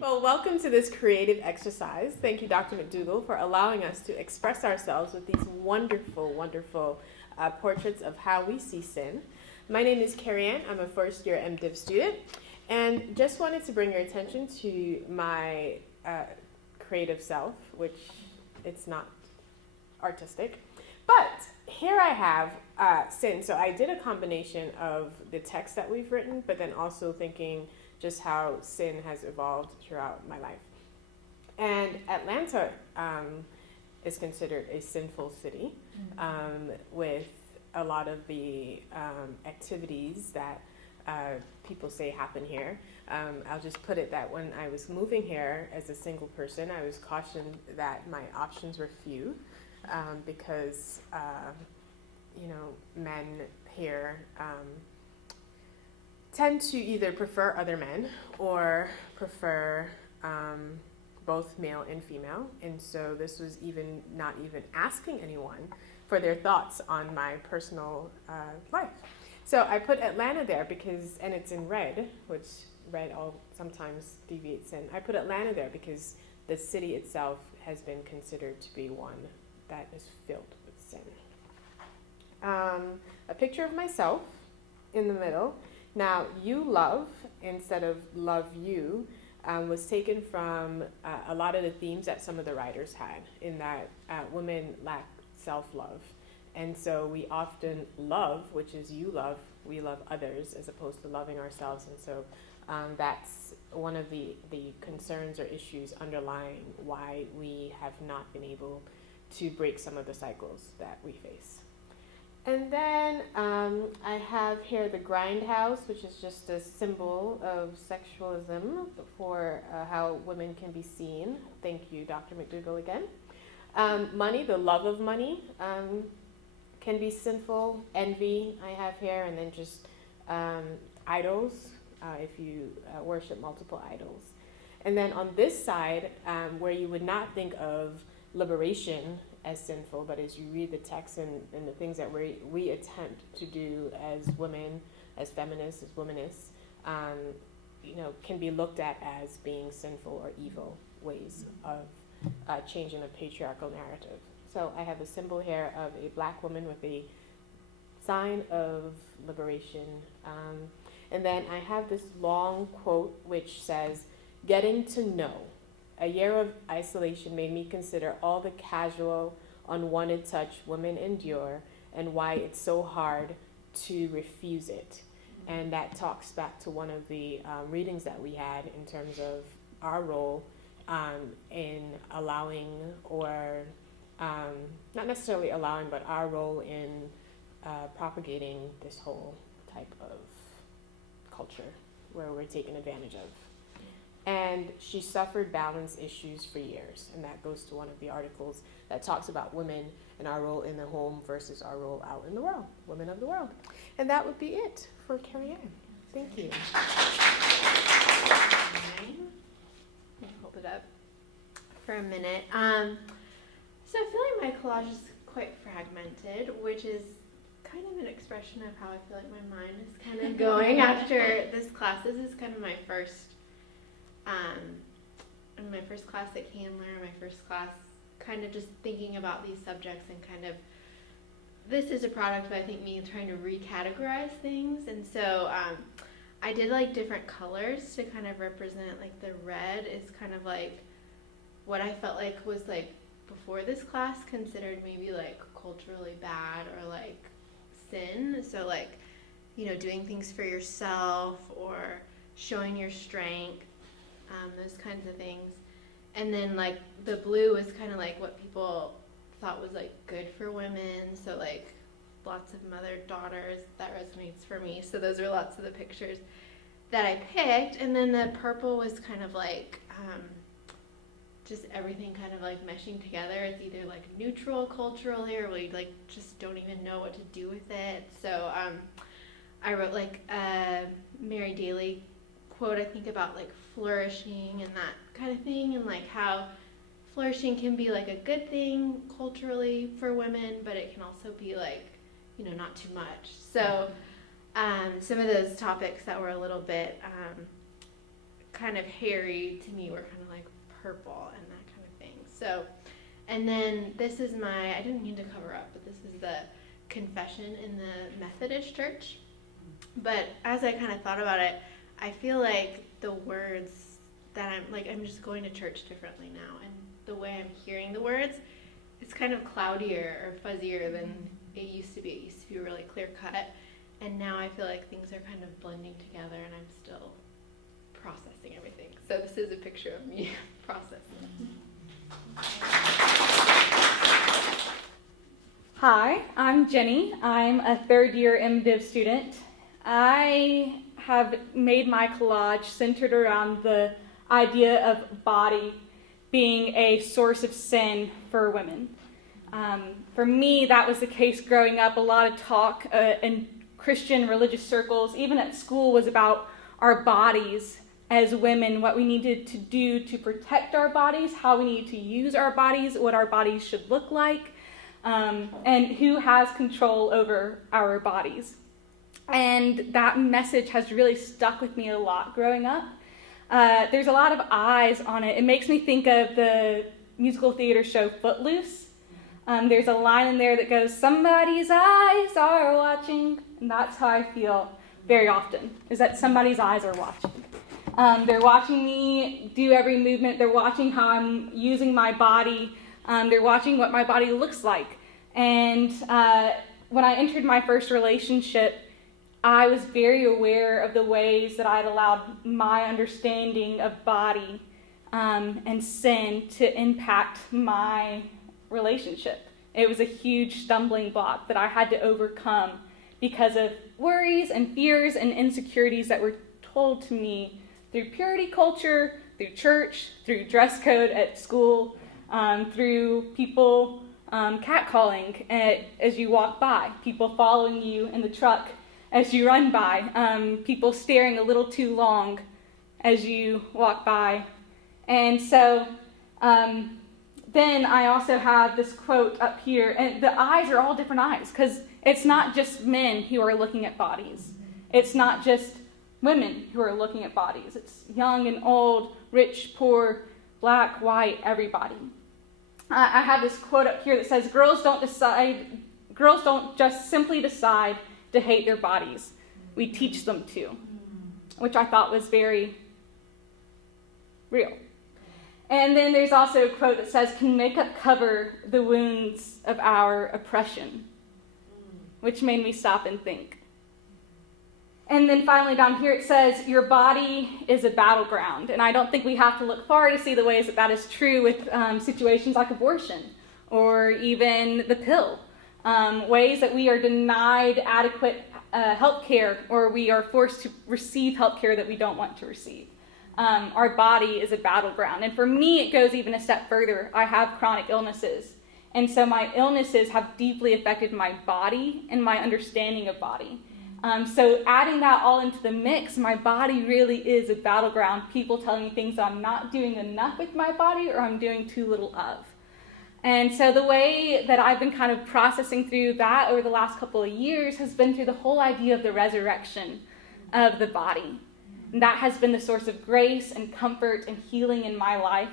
Well, welcome to this creative exercise. Thank you, Dr. McDougall, for allowing us to express ourselves with these wonderful, wonderful portraits of how we see sin. My name is Carrie Ann. I'm a first-year MDiv student, and just wanted to bring your attention to my creative self, which it's not artistic. But here I have sin. So I did a combination of the text that we've written, but then also thinking just how sin has evolved throughout my life. And Atlanta is considered a sinful city with a lot of the activities that people say happen here. I'll just put it that when I was moving here as a single person, I was cautioned that my options were few because, men here tend to either prefer other men or prefer both male and female. And so this was not even asking anyone for their thoughts on my personal life. So I put Atlanta there because, and it's in red, which red sometimes deviates in. I put Atlanta there because the city itself has been considered to be one that is filled with sin. A picture of myself in the middle. Now, you love instead of love you was taken from a lot of the themes that some of the writers had, in that women lack self-love. And so we often love, which is you love, we love others, as opposed to loving ourselves. And so that's one of the concerns or issues underlying why we have not been able to break some of the cycles that we face. And then I have here the grindhouse, which is just a symbol of sexualism for how women can be seen. Thank you, Dr. McDougall, again. Money, the love of money, can be sinful. Envy, I have here, and then just idols, if you worship multiple idols. And then on this side, where you would not think of liberation as sinful, but as you read the text and the things that we attempt to do as women, as feminists, as womanists, can be looked at as being sinful or evil ways of changing a patriarchal narrative. So I have a symbol here of a black woman with a sign of liberation. And then I have this long quote which says, "Getting to know. A year of isolation made me consider all the casual, unwanted touch women endure and why it's so hard to refuse it." And that talks back to one of the readings that we had in terms of our role in allowing, or not necessarily allowing, but our role in propagating this whole type of culture where we're taken advantage of. And she suffered balance issues for years. And that goes to one of the articles that talks about women and our role in the home versus our role out in the world, women of the world. And that would be it for Carrie Ann. Thank you. Let me hold it up for a minute. So I feel like my collage is quite fragmented, which is kind of an expression of how I feel like my mind is kind of going after this class. This is kind of my first in my first class at Candler, my first class kind of just thinking about these subjects, and kind of this is a product of, I think, me trying to recategorize things. And so I did like different colors to kind of represent, like the red is kind of like what I felt like was like before this class considered maybe like culturally bad or like sin. So like, doing things for yourself or showing your strength. Those kinds of things. And then like the blue is kind of like what people thought was like good for women, so like lots of mother-daughters, that resonates for me. So those are lots of the pictures that I picked. And then the purple was kind of like just everything kind of like meshing together. It's either like neutral culturally, or we like just don't even know what to do with it. So I wrote like a Mary Daly quote, I think, about like flourishing and that kind of thing, and like how flourishing can be like a good thing culturally for women, but it can also be like, not too much. So some of those topics that were a little bit kind of hairy to me were kind of like purple and that kind of thing. So, and then this is I didn't mean to cover up, but this is the confession in the Methodist church. But as I kind of thought about it, I feel like the words that I'm just going to church differently now, and the way I'm hearing the words, it's kind of cloudier or fuzzier than it used to be. It used to be really clear cut, and now I feel like things are kind of blending together, and I'm still processing everything. So this is a picture of me processing. Hi, I'm Jenny. I'm a third-year MDiv student. I have made my collage centered around the idea of body being a source of sin for women. For me, that was the case growing up. A lot of talk in Christian religious circles, even at school, was about our bodies as women, what we needed to do to protect our bodies, how we needed to use our bodies, what our bodies should look like, and who has control over our bodies. And that message has really stuck with me a lot growing up. There's a lot of eyes on it. It makes me think of the musical theater show Footloose. There's a line in there that goes, "Somebody's eyes are watching," and that's how I feel very often, is that somebody's eyes are watching. They're watching me do every movement. They're watching how I'm using my body. They're watching what my body looks like. And when I entered my first relationship, I was very aware of the ways that I'd allowed my understanding of body and sin to impact my relationship. It was a huge stumbling block that I had to overcome because of worries and fears and insecurities that were told to me through purity culture, through church, through dress code at school, through people catcalling as you walk by, people following you in the truck as you run by, people staring a little too long as you walk by. And so then I also have this quote up here, and the eyes are all different eyes, because it's not just men who are looking at bodies. It's not just women who are looking at bodies. It's young and old, rich, poor, black, white, everybody. I have this quote up here that says, girls don't just simply decide to hate their bodies. We teach them to, which I thought was very real. And then there's also a quote that says, "Can makeup cover the wounds of our oppression?" Which made me stop and think. And then finally down here it says, "Your body is a battleground." And I don't think we have to look far to see the ways that that is true with situations like abortion or even the pill. Ways that we are denied adequate health care, or we are forced to receive health care that we don't want to receive. Our body is a battleground. And for me, it goes even a step further. I have chronic illnesses. And so my illnesses have deeply affected my body and my understanding of body. So adding that all into the mix, my body really is a battleground. People telling me things that I'm not doing enough with my body or I'm doing too little of. And so the way that I've been kind of processing through that over the last couple of years has been through the whole idea of the resurrection of the body. And that has been the source of grace and comfort and healing in my life.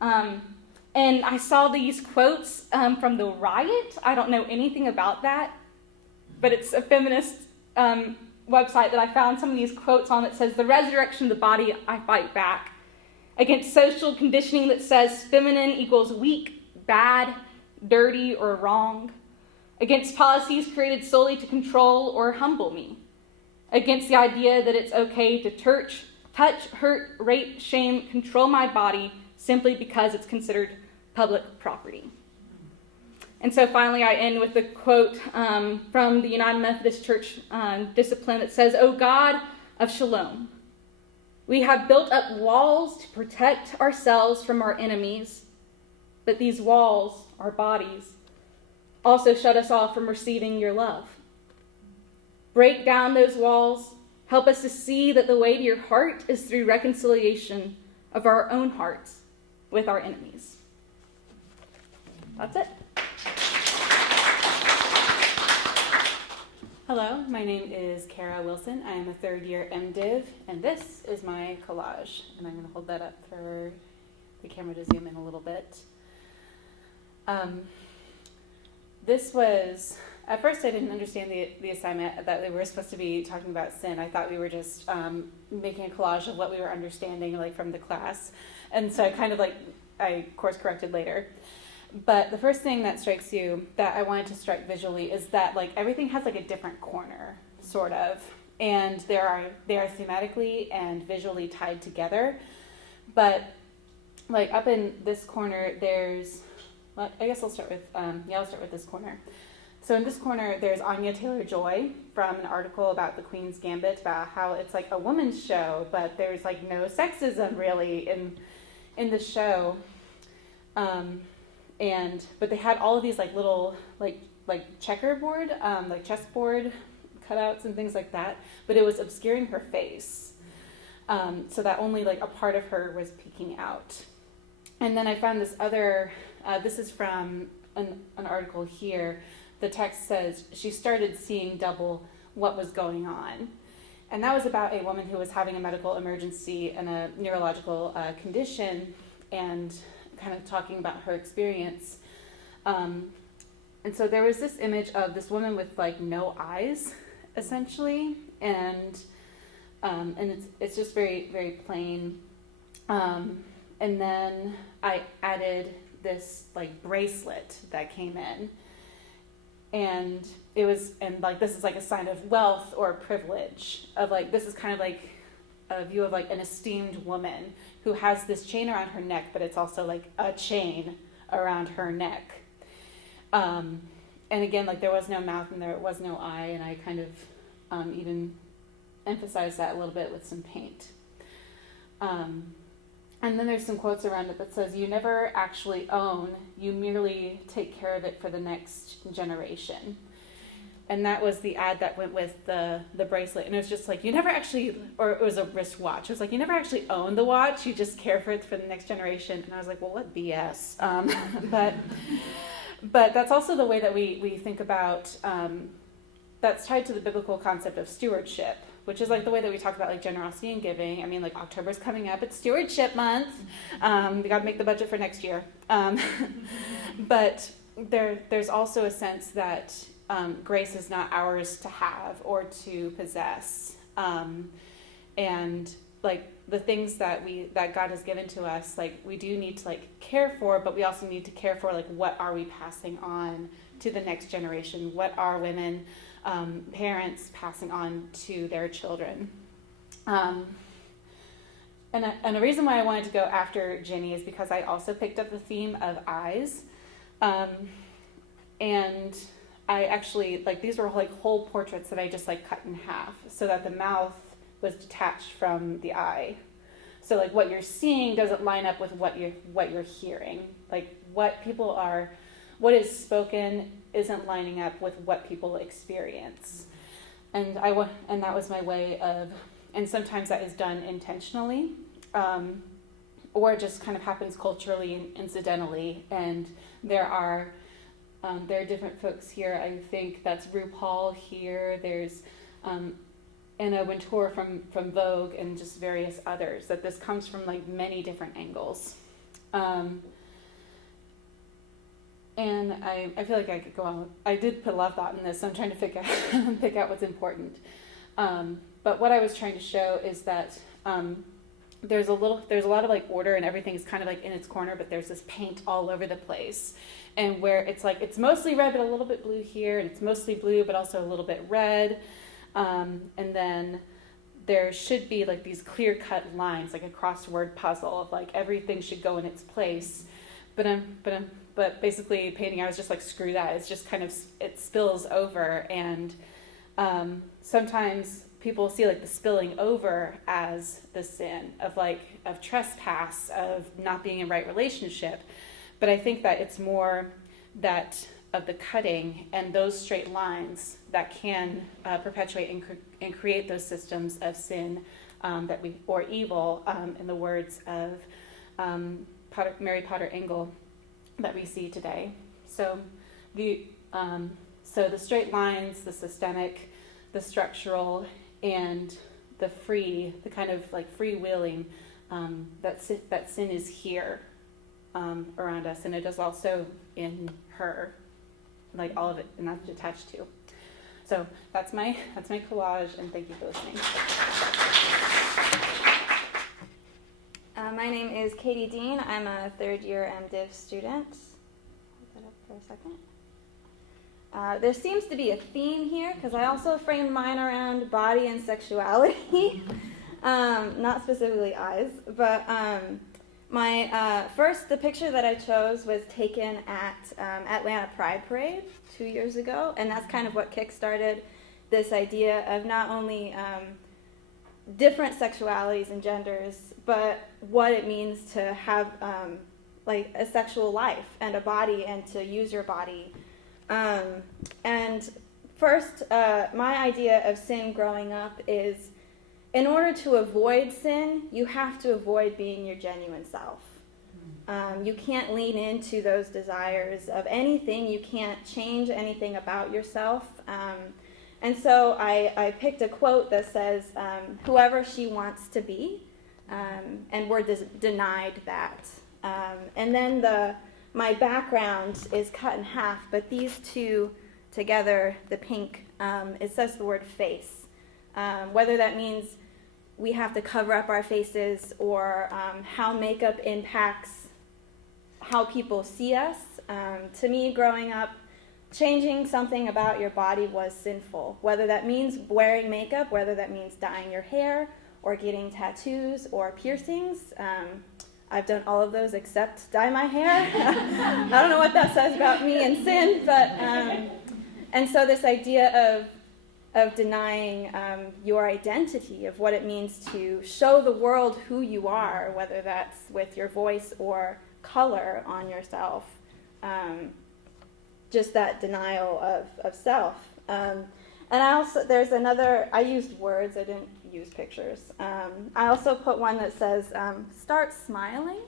And I saw these quotes from the riot. I don't know anything about that, but it's a feminist website that I found some of these quotes on. It says, "The resurrection of the body, I fight back. Against social conditioning that says feminine equals weak, bad, dirty, or wrong. Against policies created solely to control or humble me. Against the idea that it's okay to touch, hurt, rape, shame, control my body simply because it's considered public property." And so finally I end with a quote from the United Methodist Church discipline that says, "O God of Shalom, we have built up walls to protect ourselves from our enemies, but these walls, our bodies, also shut us off from receiving your love. Break down those walls. Help us to see that the way to your heart is through reconciliation of our own hearts with our enemies." That's it. Hello, my name is Kara Wilson. I am a third year MDiv, and this is my collage. And I'm going to hold that up for the camera to zoom in a little bit. This was, at first I didn't understand the assignment that we were supposed to be talking about sin. I thought we were just making a collage of what we were understanding like from the class. And so I course corrected later. But the first thing that strikes you that I wanted to strike visually is that like everything has like a different corner, sort of. And they are thematically and visually tied together. But like up in this corner, there's, well, I guess I'll start with this corner. So in this corner, there's Anya Taylor-Joy from an article about the Queen's Gambit, about how it's like a woman's show, but there's like no sexism really in the show. But they had all of these like little like checkerboard, like chessboard cutouts and things like that, but it was obscuring her face, so that only like a part of her was peeking out. And then I found this other, this is from an article here. The text says, she started seeing double what was going on. And that was about a woman who was having a medical emergency and a neurological condition, and kind of talking about her experience. And so there was this image of this woman with like no eyes, essentially, and it's just very, very plain. And then I added this like bracelet that came in, and this is like a sign of wealth or privilege, of like, this is kind of like a view of like an esteemed woman who has this chain around her neck, but it's also like a chain around her neck. And again, like there was no mouth and there was no eye, and I kind of even emphasized that a little bit with some paint. And then there's some quotes around it that says, you never actually own, you merely take care of it for the next generation. And that was the ad that went with the bracelet. And it was just like, you never actually, or it was a wristwatch. It was like, you never actually own the watch, you just care for it for the next generation. And I was like, well, what BS? But that's also the way that we think about, that's tied to the biblical concept of stewardship, which is like the way that we talk about like generosity and giving. I mean, like October's coming up, it's stewardship month. We got to make the budget for next year. But there's also a sense that grace is not ours to have or to possess. And like the things that God has given to us, like we do need to like care for, but we also need to care for like what are we passing on to the next generation? What are women, parents passing on to their children? And the reason why I wanted to go after Ginny is because I also picked up the theme of eyes. And I actually, like, these were like whole portraits that I just like cut in half so that the mouth was detached from the eye. So like what you're seeing doesn't line up with what you're hearing. Like what is spoken isn't lining up with what people experience. And that was my way of, and sometimes that is done intentionally, or it just kind of happens culturally and incidentally. And there are different folks here. I think that's RuPaul here. There's Anna Wintour from Vogue, and just various others. That this comes from like many different angles. And I feel like I could go on. I did put a lot of thought in this, so I'm trying to pick out what's important. But what I was trying to show is that there's a lot of like order, and everything's kind of like in its corner, but there's this paint all over the place. And where it's like, it's mostly red, but a little bit blue here, and it's mostly blue, but also a little bit red. And then there should be like these clear-cut lines, like a crossword puzzle of like everything should go in its place. But basically painting, I was just like, screw that. It's just kind of, it spills over. And sometimes people see like the spilling over as the sin of trespass, of not being in right relationship. But I think that it's more that of the cutting and those straight lines that can perpetuate and create those systems of sin or evil, in the words of Mary Potter Engel, that we see today. So the straight lines, the systemic the structural and the kind of like freewheeling, that sin is here around us, and it is also in her, like all of it, and that's attached to. So that's my collage, and thank you for listening. My name is Katie Dean. I'm a third-year MDiv student. Hold that up for a second. There seems to be a theme here, because I also framed mine around body and sexuality. Not specifically eyes, but the picture that I chose was taken at Atlanta Pride Parade 2 years ago, and that's kind of what kickstarted this idea of not only different sexualities and genders, but what it means to have like a sexual life and a body and to use your body. And first, my idea of sin growing up is, in order to avoid sin, you have to avoid being your genuine self. You can't lean into those desires of anything. You can't change anything about yourself. And so I picked a quote that says, whoever she wants to be, and we're denied that. And then my background is cut in half, but these two together, the pink, it says the word face. Whether that means we have to cover up our faces, or how makeup impacts how people see us. To me, growing up, changing something about your body was sinful. Whether that means wearing makeup, whether that means dyeing your hair, or getting tattoos or piercings. I've done all of those except dye my hair. I don't know what that says about me and sin, but and so this idea of denying your identity, of what it means to show the world who you are, whether that's with your voice or color on yourself, just that denial of self. And I used words, I didn't use pictures. I also put one that says, start smiling.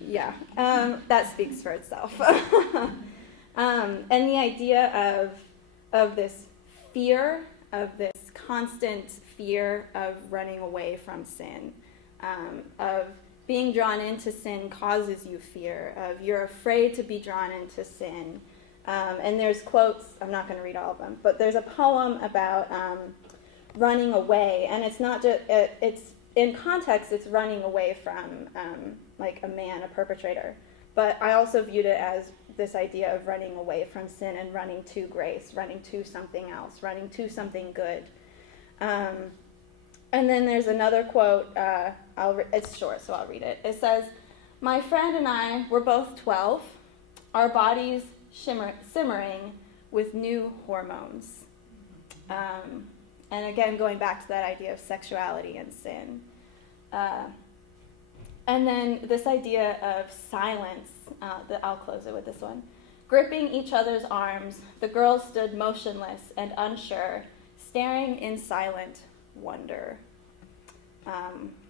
Yeah, that speaks for itself. And the idea of this fear, of this constant fear of running away from sin, of being drawn into sin causes you fear, of you're afraid to be drawn into sin. And there's quotes, I'm not going to read all of them, but there's a poem about running away, and it's not just, it's in context, it's running away from like a man, a perpetrator. But I also viewed it as this idea of running away from sin and running to grace, running to something else, running to something good. And then there's another quote, it's short, so I'll read it. It says, "My friend and I were both 12, our bodies simmering with new hormones." And again, going back to that idea of sexuality and sin. And then this idea of silence, I'll close it with this one. Gripping each other's arms, the girls stood motionless and unsure, staring in silent wonder.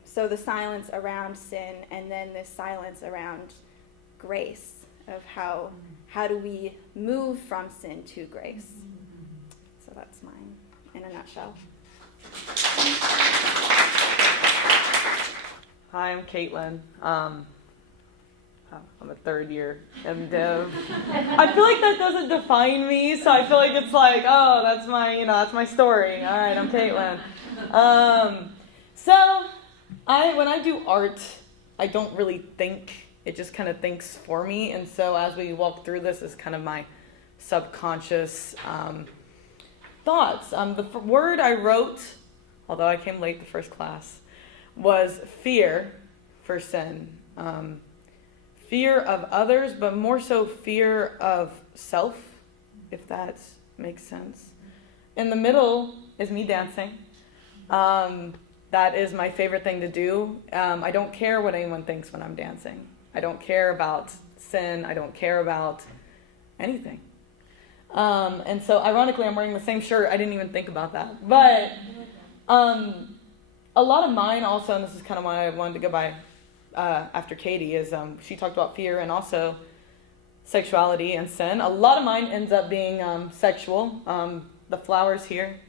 So the silence around sin, and then this silence around grace, of how do we move from sin to grace. So that's mine in a nutshell. Hi, I'm Caitlin. I'm a third year MDiv. I feel like that doesn't define me, so I feel like it's like, oh, that's my story. All right, I'm Caitlin. So when I do art, I don't really think. It just kind of thinks for me. And so as we walk through this is kind of my subconscious thoughts. The word I wrote, although I came late the first class, was fear for sin. Fear of others, but more so fear of self, if that makes sense. In the middle is me dancing. That is my favorite thing to do. I don't care what anyone thinks when I'm dancing. I don't care about sin. I don't care about anything. And so ironically, I'm wearing the same shirt. I didn't even think about that. But a lot of mine also, and this is kind of why I wanted to go by after Katie, is she talked about fear and also sexuality and sin. A lot of mine ends up being sexual. The flowers here,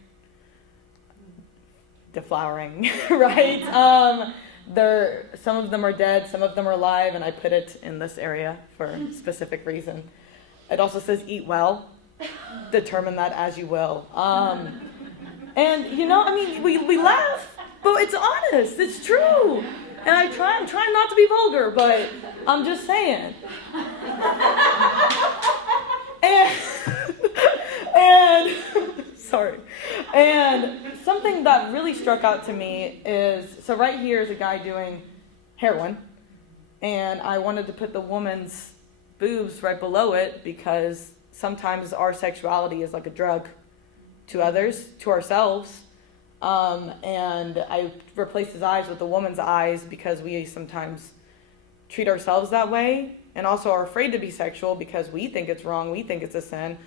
deflowering, right? Some of them are dead, some of them are alive, and I put it in this area for a specific reason. It also says eat well. Determine that as you will. And we laugh, but it's honest, it's true. And I'm trying not to be vulgar, but I'm just saying. And sorry. And something that really struck out to me is, so right here is a guy doing heroin, and I wanted to put the woman's boobs right below it because sometimes our sexuality is like a drug to others, to ourselves. And I replaced his eyes with the woman's eyes because we sometimes treat ourselves that way and also are afraid to be sexual because we think it's wrong, we think it's a sin.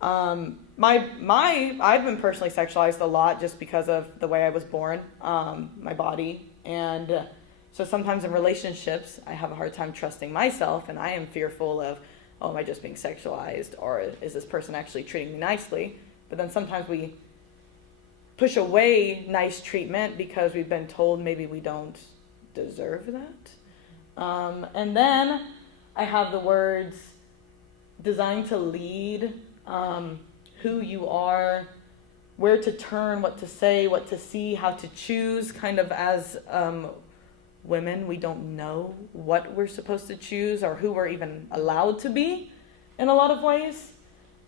I've been personally sexualized a lot just because of the way I was born, my body. And so sometimes in relationships, I have a hard time trusting myself, and I am fearful of, oh, am I just being sexualized, or is this person actually treating me nicely? But then sometimes we push away nice treatment because we've been told maybe we don't deserve that. And then I have the words designed to lead, who you are, where to turn, what to say, what to see, how to choose. Kind of as women, we don't know what we're supposed to choose or who we're even allowed to be in a lot of ways.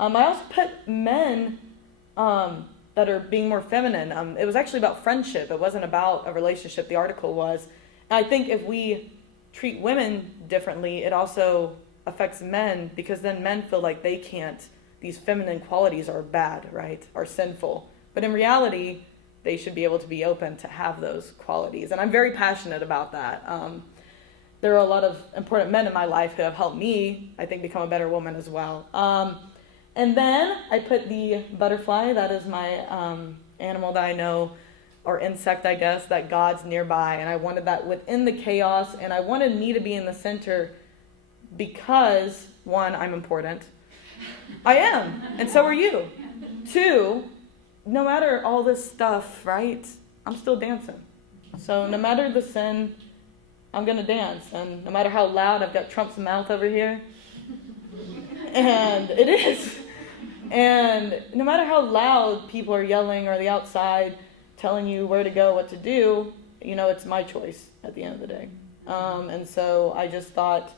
I also put men that are being more feminine. It was actually about friendship. It wasn't about a relationship. The article was. And I think if we treat women differently, it also affects men because then men feel like they can't, these feminine qualities are bad, right? Are sinful. But in reality, they should be able to be open to have those qualities. And I'm very passionate about that. There are a lot of important men in my life who have helped me, I think, become a better woman as well. And then I put the butterfly. That is my animal that I know, or insect, I guess, that God's nearby. And I wanted that within the chaos. And I wanted me to be in the center because, one, I'm important. I am. And so are you. Two, no matter all this stuff, right, I'm still dancing. So no matter the sin, I'm going to dance. And no matter how loud, I've got Trump's mouth over here. And it is. And no matter how loud people are yelling or the outside telling you where to go, what to do, it's my choice at the end of the day. And so I just thought,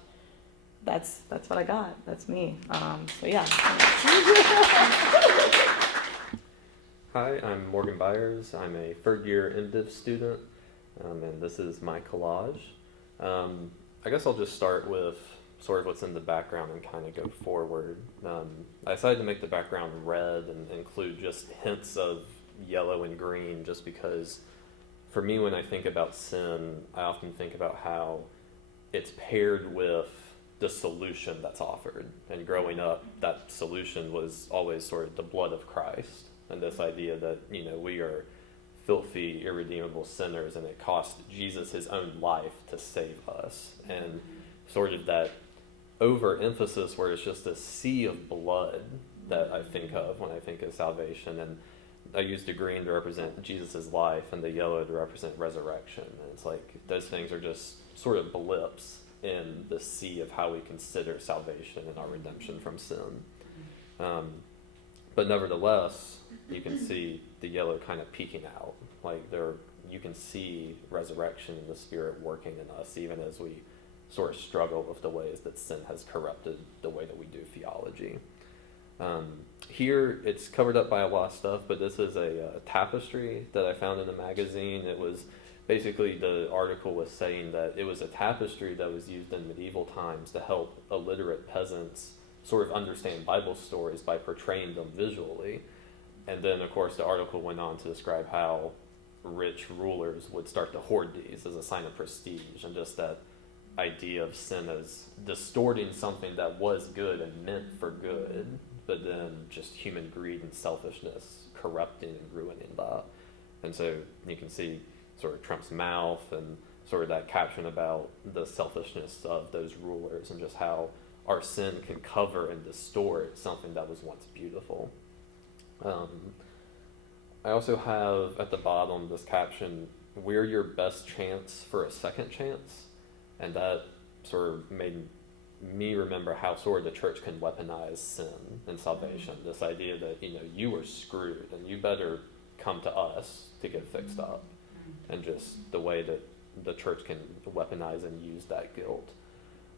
that's what I got. That's me. So yeah. Hi, I'm Morgan Byers. I'm a third-year MDiv student, and this is my collage. I guess I'll just start with sort of what's in the background and kind of go forward. I decided to make the background red and include just hints of yellow and green just because for me when I think about sin, I often think about how it's paired with the solution that's offered. And growing up, that solution was always sort of the blood of Christ and this idea that, we are filthy, irredeemable sinners and it cost Jesus his own life to save us. And sort of that overemphasis where it's just a sea of blood that I think of when I think of salvation. And I used the green to represent Jesus' life and the yellow to represent resurrection. And it's like those things are just sort of blips in the sea of how we consider salvation and our redemption from sin. But nevertheless, you can see the yellow kind of peeking out. Like you can see resurrection and the Spirit working in us even as we sort of struggle with the ways that sin has corrupted the way that we do theology. Here, it's covered up by a lot of stuff, but this is a tapestry that I found in a magazine. It was basically, the article was saying that it was a tapestry that was used in medieval times to help illiterate peasants sort of understand Bible stories by portraying them visually. And then, of course, the article went on to describe how rich rulers would start to hoard these as a sign of prestige, and just that idea of sin as distorting something that was good and meant for good, but then just human greed and selfishness corrupting and ruining that. And so you can see sort of Trump's mouth and sort of that caption about the selfishness of those rulers and just how our sin can cover and distort something that was once beautiful. I also have at the bottom this caption, "We're your best chance for a second chance," and that sort of made me remember how sort of the church can weaponize sin and salvation. This idea that, you were screwed and you better come to us to get fixed up, and just the way that the church can weaponize and use that guilt.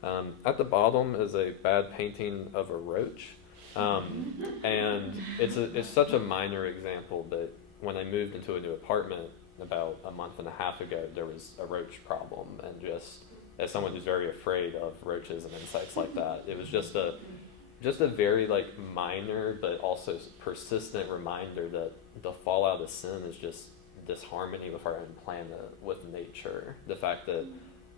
At the bottom is a bad painting of a roach. And it's such a minor example, but when I moved into a new apartment about a month and a half ago, there was a roach problem, and just as someone who's very afraid of roaches and insects like that, it was just a very minor but also persistent reminder that the fallout of sin is just disharmony with our own planet, with nature. The fact that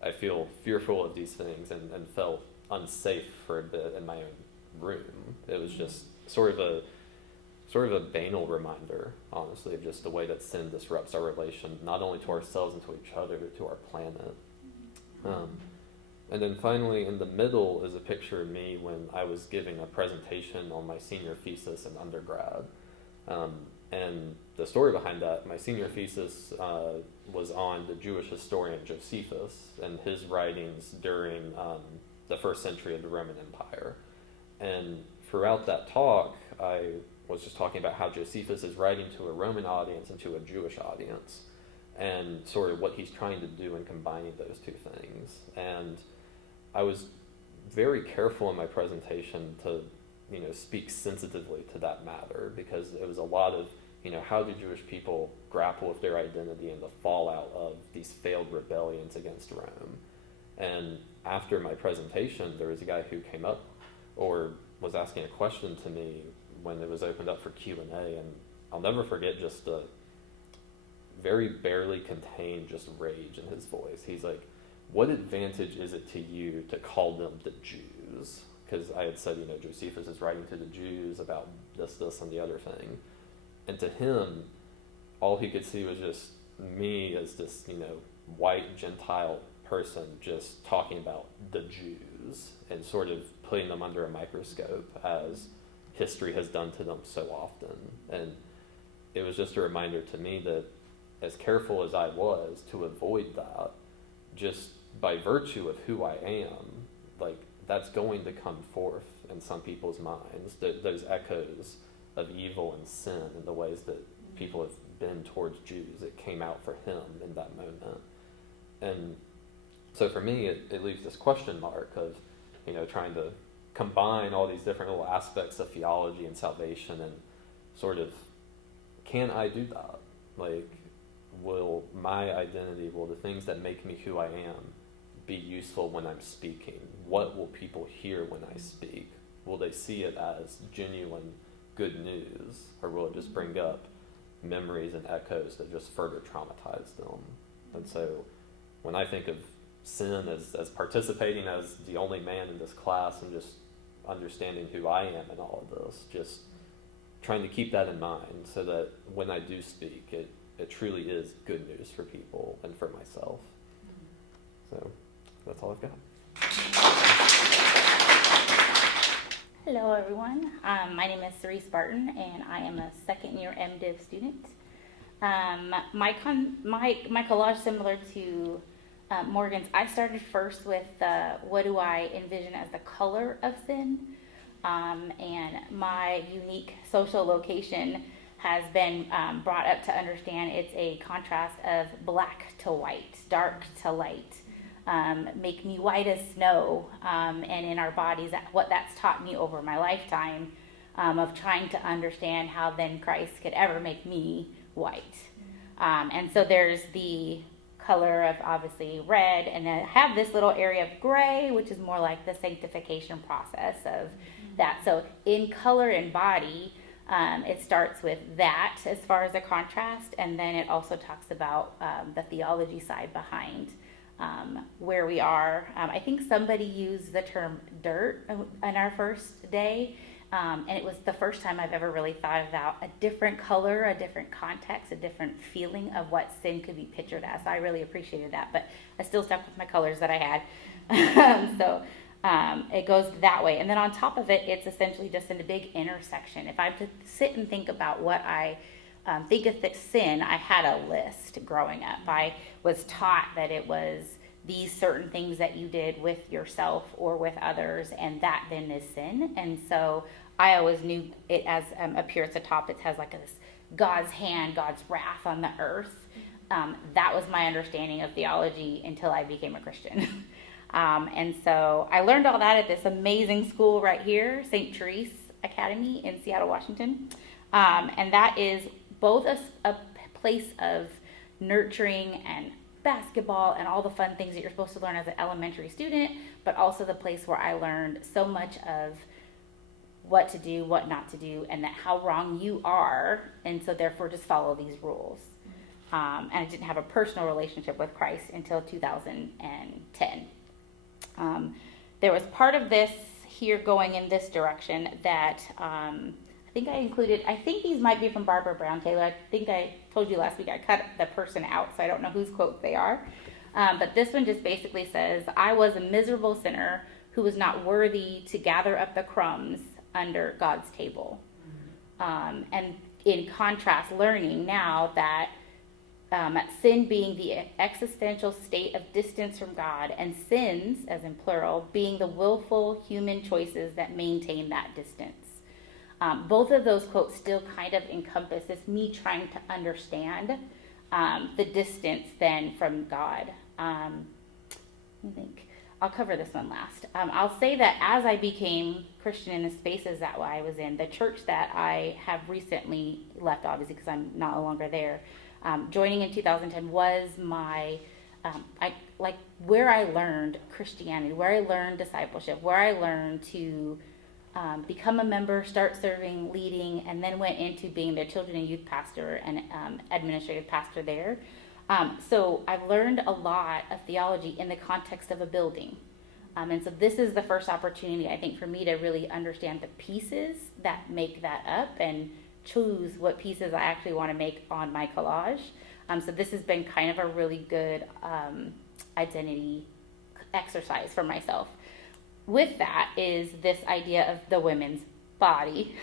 I feel fearful of these things and felt unsafe for a bit in my own room. It was just sort of a banal reminder, honestly, of just the way that sin disrupts our relation, not only to ourselves and to each other, but to our planet. And then finally, in the middle is a picture of me when I was giving a presentation on my senior thesis in undergrad. And the story behind that, my senior thesis was on the Jewish historian Josephus and his writings during the first century of the Roman Empire. And throughout that talk, I was just talking about how Josephus is writing to a Roman audience and to a Jewish audience, and sort of what he's trying to do in combining those two things. And I was very careful in my presentation to, speak sensitively to that matter, because it was a lot of, how do Jewish people grapple with their identity and the fallout of these failed rebellions against Rome. And after my presentation, there was a guy who came up or was asking a question to me when it was opened up for Q&A, and I'll never forget just the very barely contained just rage in his voice. He's like, "What advantage is it to you to call them the Jews?" Because I had said, Josephus is writing to the Jews about this, and the other thing. And to him, all he could see was just me as this, white Gentile person just talking about the Jews and sort of putting them under a microscope, as history has done to them so often. And it was just a reminder to me that as careful as I was to avoid that, just by virtue of who I am, that's going to come forth in some people's minds, those echoes of evil and sin and the ways that people have been towards Jews. It came out for him in that moment. And so for me, it leaves this question mark of, trying to combine all these different little aspects of theology and salvation, and sort of, can I do that? Will my identity, will the things that make me who I am be useful when I'm speaking? What will people hear when I speak? Will they see it as genuine good news, or will it just bring up memories and echoes that just further traumatize them? And so when I think of sin as participating as the only man in this class, and just understanding who I am in all of this, just trying to keep that in mind so that when I do speak, it truly is good news for people and for myself. So that's all I've got. Hello everyone, my name is Cerise Barton and I am a second year MDiv student. My collage, similar to Morgan's, I started first with what do I envision as the color of sin, and my unique social location has been brought up to understand it's a contrast of black to white, dark to light. Make me white as snow, and in our bodies, what that's taught me over my lifetime of trying to understand how then Christ could ever make me white. And so there's the color of obviously red, and I have this little area of gray, which is more like the sanctification process of that. So in color and body, it starts with that as far as a contrast, and then it also talks about the theology side behind where we are. I think somebody used the term dirt on our first day, and it was the first time I've ever really thought about a different color, a different context, a different feeling of what sin could be pictured as. I really appreciated that, but I still stuck with my colors that I had. So It goes that way. And then on top of it, it's essentially just in a big intersection. If I have to sit and think about what I think of sin, I had a list growing up. I was taught that it was these certain things that you did with yourself or with others, and that then is sin. And so I always knew it as up here at the top, it has like this God's hand, God's wrath on the earth. That was my understanding of theology until I became a Christian. And so I learned all that at this amazing school right here, St. Therese Academy in Seattle, Washington. And that is both a place of nurturing and basketball and all the fun things that you're supposed to learn as an elementary student, but also the place where I learned so much of what to do, what not to do, and that how wrong you are, and so therefore just follow these rules. And I didn't have a personal relationship with Christ until 2010. There was part of this here going in this direction that I think I included. I think these might be from Barbara Brown Taylor. I think I told you last week I cut the person out, so I don't know whose quotes they are. But this one just basically says, I was a miserable sinner who was not worthy to gather up the crumbs under God's table. And in contrast, learning now that sin being the existential state of distance from God, and sins, as in plural, being the willful human choices that maintain that distance. Both of those quotes still kind of encompass this me trying to understand the distance then from God. Let me think. I'll cover this one last. I'll say that as I became Christian in the spaces that I was in, the church that I have recently left, obviously, because I'm no longer there, joining in 2010 was my, where I learned Christianity, where I learned discipleship, where I learned to become a member, start serving, leading, and then went into being their children and youth pastor and administrative pastor there. So I've learned a lot of theology in the context of a building. And so this is the first opportunity, I think, for me to really understand the pieces that make that up and choose what pieces I actually want to make on my collage. So this has been kind of a really good identity exercise for myself. With that is this idea of the women's body,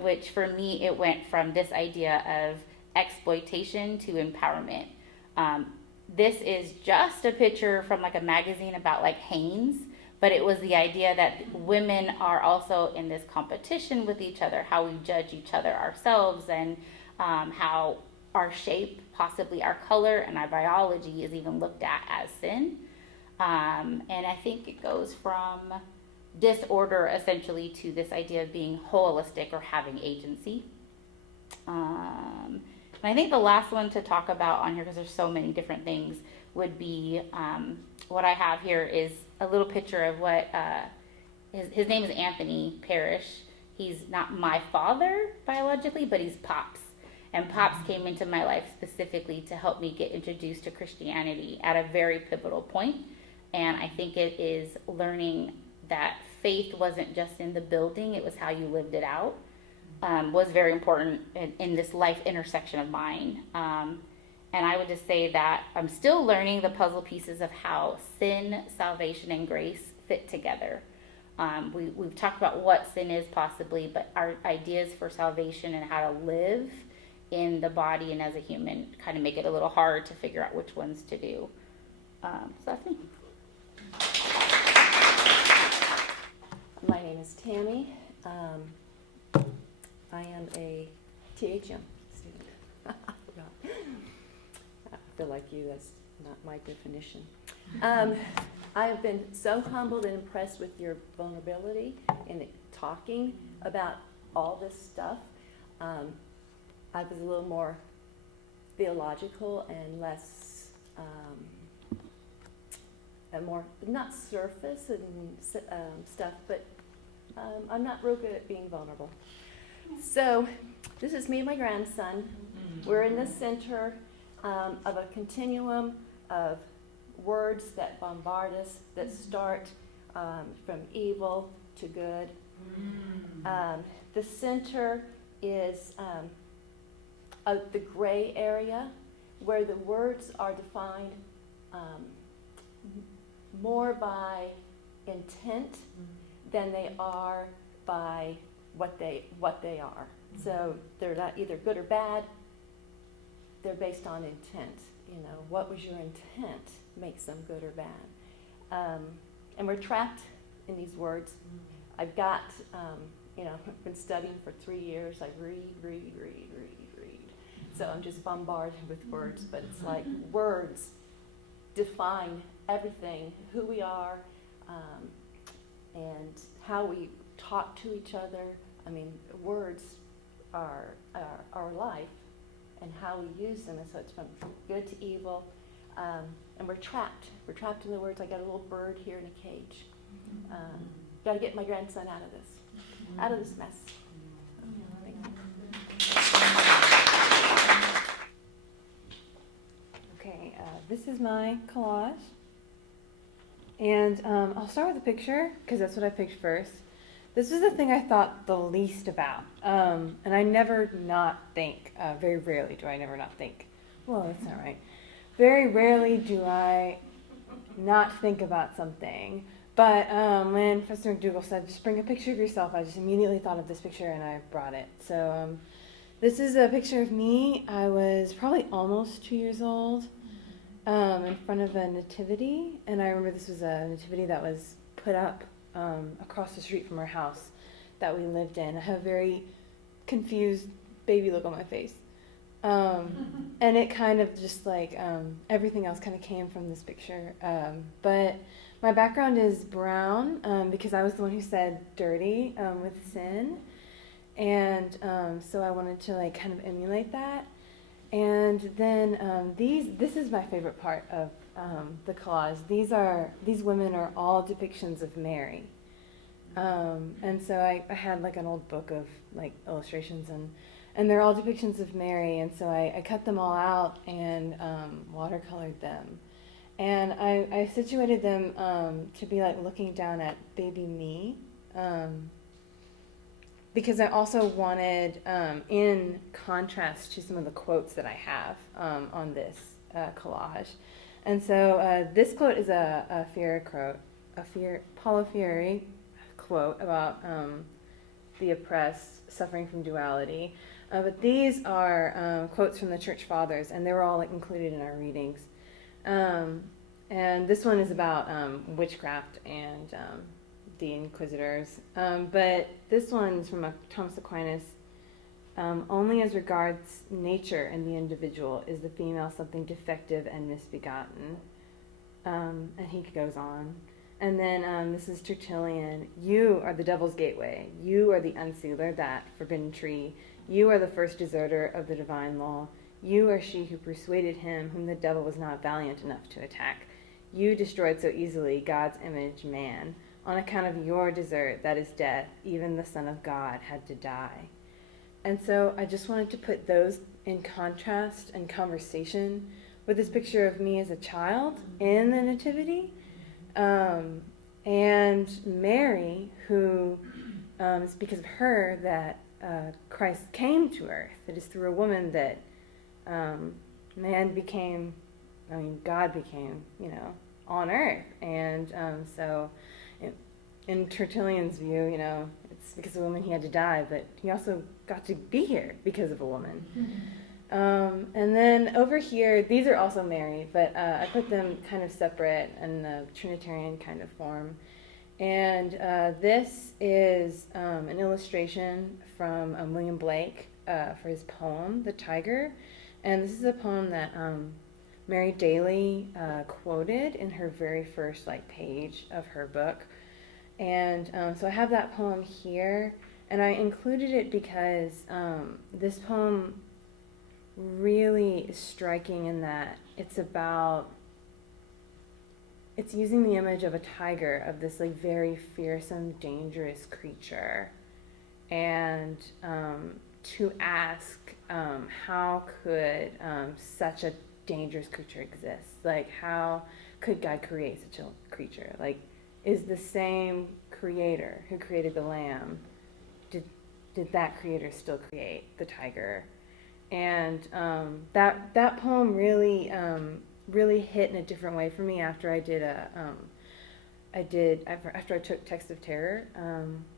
which for me, it went from this idea of exploitation to empowerment. This is just a picture from like a magazine about like Hanes, but it was the idea that women are also in this competition with each other, how we judge each other ourselves, and how our shape, possibly our color and our biology is even looked at as sin. And I think it goes from disorder essentially to this idea of being holistic or having agency. And I think the last one to talk about on here, because there's so many different things, would be what I have here is a little picture of what his name is Anthony Parrish. He's not my father biologically, but he's Pops. And Pops came into my life specifically to help me get introduced to Christianity at a very pivotal point. And I think it is learning that faith wasn't just in the building, it was how you lived it out, was very important in this life intersection of mine. And I would just say that I'm still learning the puzzle pieces of how sin, salvation, and grace fit together. We've talked about what sin is possibly, but our ideas for salvation and how to live in the body and as a human kind of make it a little hard to figure out which ones to do. So that's me. My name is Tammy. I am a THM student. I feel like you, that's not my definition. I have been so humbled and impressed with your vulnerability in talking about all this stuff. I was a little more theological and less, more, not surface and stuff, but I'm not real good at being vulnerable. So this is me and my grandson. We're in the center of a continuum of words that bombard us, that start from evil to good. The center is the gray area where the words are defined more by intent than they are by what they are. So they're not either good or bad. They're based on intent. What was your intent makes them good or bad. And we're trapped in these words. I've got, I've been studying for 3 years. I read. So I'm just bombarded with words, but it's like words define everything, who we are, and how we talk to each other. I mean, words are our life and how we use them, and so it's from good to evil, and we're trapped. We're trapped in the words. I got a little bird here in a cage. Got to get my grandson out of this mess. Okay, this is my collage, and I'll start with a picture because that's what I picked first. This is the thing I thought the least about, and I never not think, very rarely do I never not think, well, that's not right. Very rarely do I not think about something, but when Professor McDougall said, just bring a picture of yourself, I just immediately thought of this picture and I brought it. So this is a picture of me. I was probably almost 2 years old, in front of a nativity, and I remember this was a nativity that was put up across the street from our house that we lived in. I have a very confused baby look on my face. And it kind of just like everything else kind of came from this picture. But my background is brown because I was the one who said dirty with sin. And so I wanted to like kind of emulate that. And then this is my favorite part of the collage. These women are all depictions of Mary. And so I had like an old book of like illustrations and they're all depictions of Mary, and so I cut them all out and watercolored them. And I situated them to be like looking down at baby me, because I also wanted, in contrast to some of the quotes that I have on this collage. And so this quote is a Paulo Freire quote about the oppressed suffering from duality. But these are quotes from the Church Fathers, and they were all like included in our readings. And this one is about witchcraft and the Inquisitors. But this one is from Thomas Aquinas. Only as regards nature and the individual is the female something defective and misbegotten. And he goes on. And then this is Tertullian. You are the devil's gateway. You are the unsealer, that forbidden tree. You are the first deserter of the divine law. You are she who persuaded him whom the devil was not valiant enough to attack. You destroyed so easily God's image, man. On account of your desert, that is death, even the Son of God had to die. And so I just wanted to put those in contrast and conversation with this picture of me as a child in the Nativity. And Mary, who it's because of her that Christ came to earth. It is through a woman that God became, on earth. And so in Tertullian's view, it's because of a woman he had to die, but he also got to be here because of a woman. And then over here, these are also Mary, but I put them kind of separate in the Trinitarian kind of form. And this is an illustration from William Blake for his poem, The Tiger. And this is a poem that Mary Daly quoted in her very first page of her book. And so I have that poem here, and I included it because this poem really is striking in that it's using the image of a tiger, of this very fearsome, dangerous creature, and to ask how could such a dangerous creature exist? How could God create such a creature? Is the same creator who created the lamb, did that creator still create the tiger? And that poem really hit in a different way for me after I did after I took Text of Terror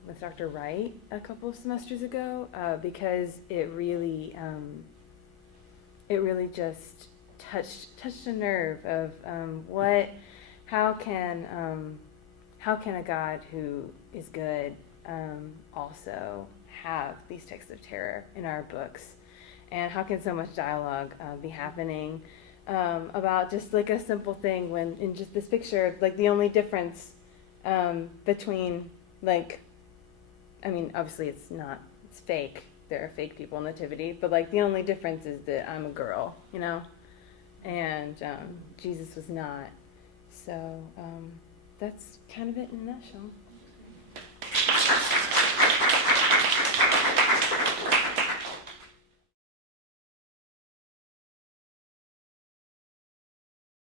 with Dr. Wright a couple of semesters ago, because it really just touched a nerve of how can a God who is good also have these texts of terror in our books, and how can so much dialogue be happening about just like a simple thing, when in just this picture, like the only difference between, like, I mean, obviously it's fake, there are fake people in nativity, but like the only difference is that I'm a girl, you know, and Jesus was not. So that's kind of it in a nutshell.